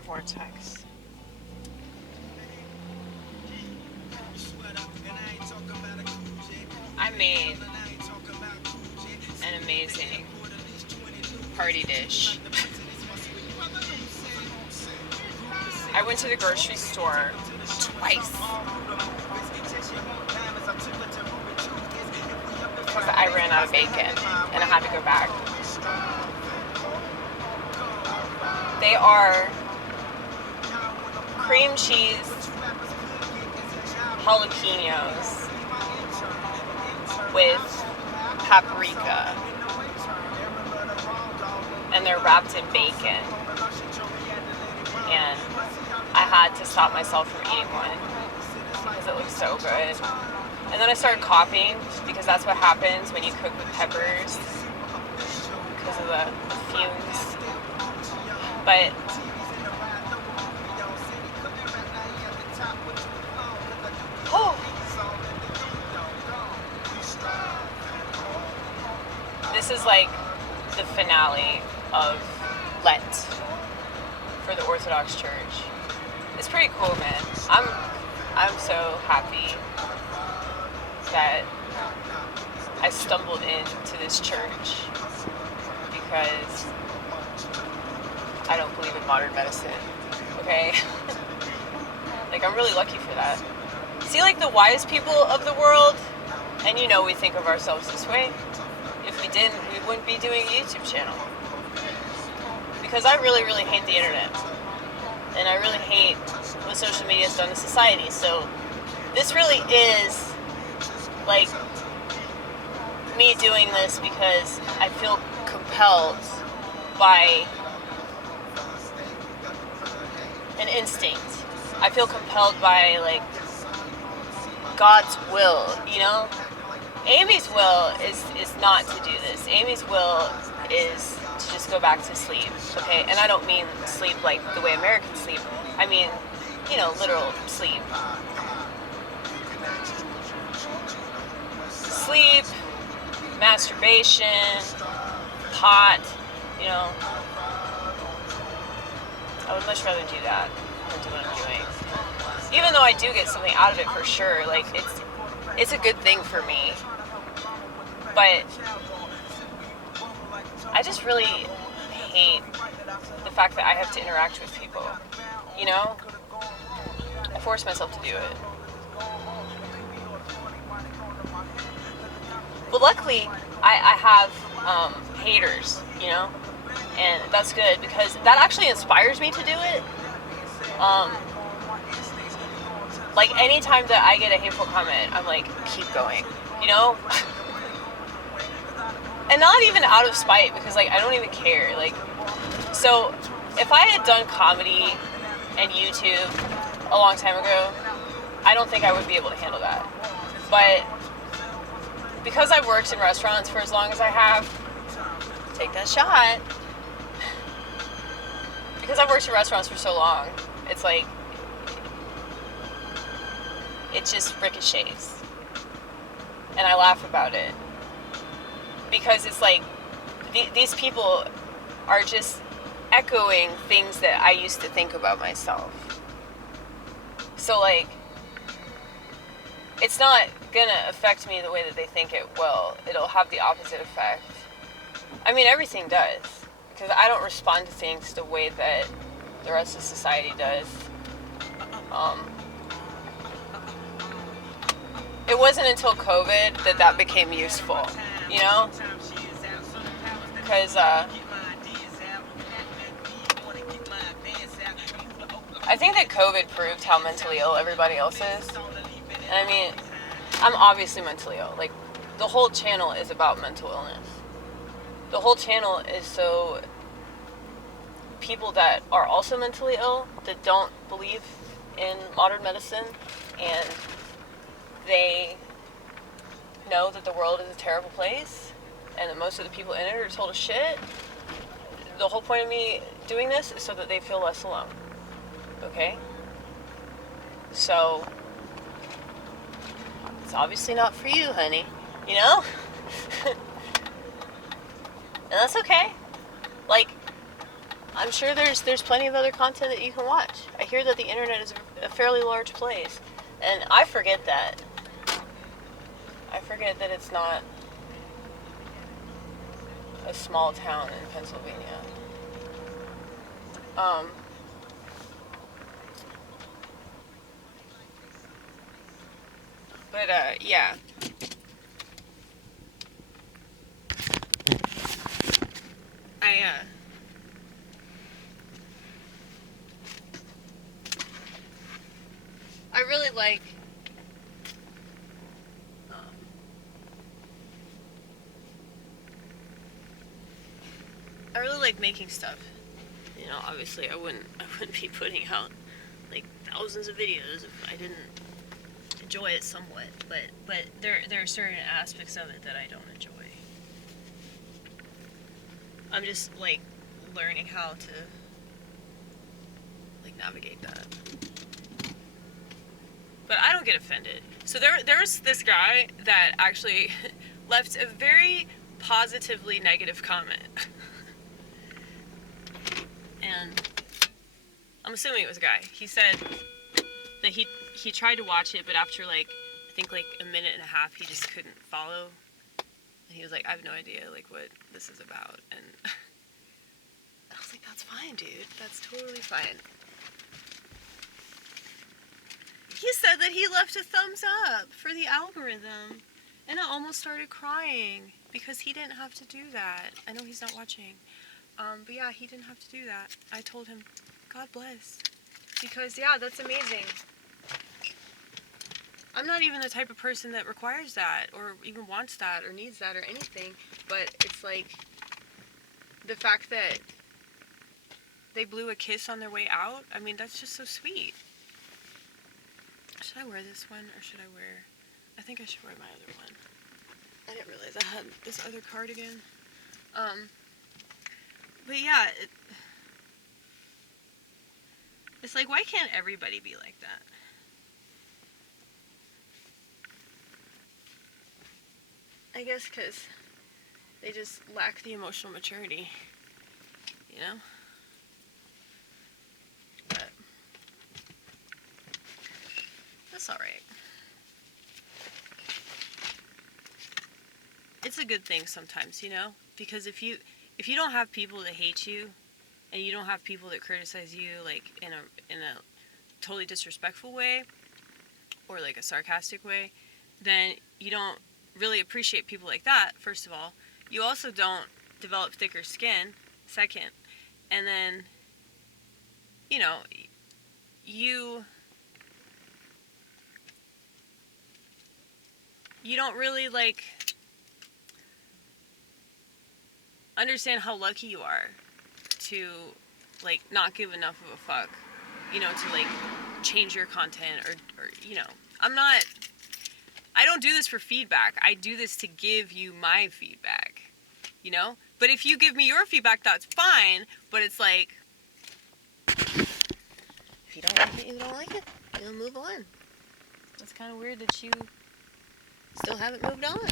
vortex. I made an amazing party dish. I went to the grocery store twice because I ran out of bacon and I had to go back. They are cream cheese jalapenos with paprika, and they're wrapped in bacon, and I had to stop myself from eating one because it looked so good. And then I started coughing because that's what happens when you cook with peppers because of the fumes. But this is like the finale of Lent for the Orthodox Church. It's pretty cool, man. I'm so happy that I stumbled into this church because I don't believe in modern medicine, okay? Like, I'm really lucky for that. See, like, the wise people of the world, and you know we think of ourselves this way. If we didn't, we wouldn't be doing a YouTube channel. Because I really, really hate the internet. And I really hate what social media has done to society. So this really is like me doing this because I feel compelled by an instinct. I feel compelled by like God's will, you know? Amy's will is not to do this. Amy's will is to just go back to sleep, okay? And I don't mean sleep like the way Americans sleep. I mean, you know, literal sleep. Sleep, masturbation, pot, you know. I would much rather do that than do what I'm doing. Even though I do get something out of it for sure, like it's a good thing for me. But I just really hate the fact that I have to interact with people, you know? I force myself to do it. But luckily, I have haters, you know? And that's good because that actually inspires me to do it. Like, anytime that I get a hateful comment, I'm like, keep going, you know? And not even out of spite, because, like, I don't even care. Like, so, if I had done comedy and YouTube a long time ago, I don't think I would be able to handle that. But because I've worked in restaurants for as long as I have, take that shot. Because I've worked in restaurants for so long, it's like, it just ricochets. And I laugh about it. Because it's like, these people are just echoing things that I used to think about myself. So, like, it's not gonna affect me the way that they think it will. It'll have the opposite effect. I mean, everything does. Because I don't respond to things the way that the rest of society does. It wasn't until COVID that became useful, you know? Because, I think that COVID proved how mentally ill everybody else is. And I mean, I'm obviously mentally ill. Like, the whole channel is about mental illness. The whole channel is so people that are also mentally ill, that don't believe in modern medicine, and they know that the world is a terrible place, and that most of the people in it are told of shit. The whole point of me doing this is so that they feel less alone. Okay? So, it's obviously not for you, honey. You know? And that's okay. Like, I'm sure there's plenty of other content that you can watch. I hear that the internet is a fairly large place, and I forget that. I forget that it's not a small town in Pennsylvania. Yeah. I really like making stuff. You know, obviously I wouldn't be putting out like thousands of videos if I didn't enjoy it somewhat, but there are certain aspects of it that I don't enjoy. I'm just like learning how to like navigate that. But I don't get offended. So there's this guy that actually left a very positively negative comment. And I'm assuming it was a guy. He said that he tried to watch it, but after like I think like a minute and a half, he just couldn't follow. And he was like, I have no idea like what this is about. And I was like, that's fine, dude. That's totally fine. He said that he left a thumbs up for the algorithm. And I almost started crying because he didn't have to do that. I know he's not watching. But yeah, he didn't have to do that. I told him, God bless. Because yeah, that's amazing. I'm not even the type of person that requires that or even wants that or needs that or anything. But it's like the fact that they blew a kiss on their way out. I mean, that's just so sweet. Should I wear this one or should I wear... I think I should wear my other one. I didn't realize I had this other cardigan. But yeah, it's like, why can't everybody be like that? I guess because they just lack the emotional maturity, you know? But that's alright. It's a good thing sometimes, you know? Because if you don't have people that hate you, and you don't have people that criticize you like in a totally disrespectful way, or like a sarcastic way, then you don't really appreciate people like that, first of all. You also don't develop thicker skin, second. And then, you know, you don't really like understand how lucky you are to like not give enough of a fuck, you know, to like change your content or you know, I don't do this for feedback. I do this to give you my feedback, you know? But if you give me your feedback, that's fine, but it's like, if you don't like it, you don't like it. You'll move on. It's kind of weird that you still haven't moved on.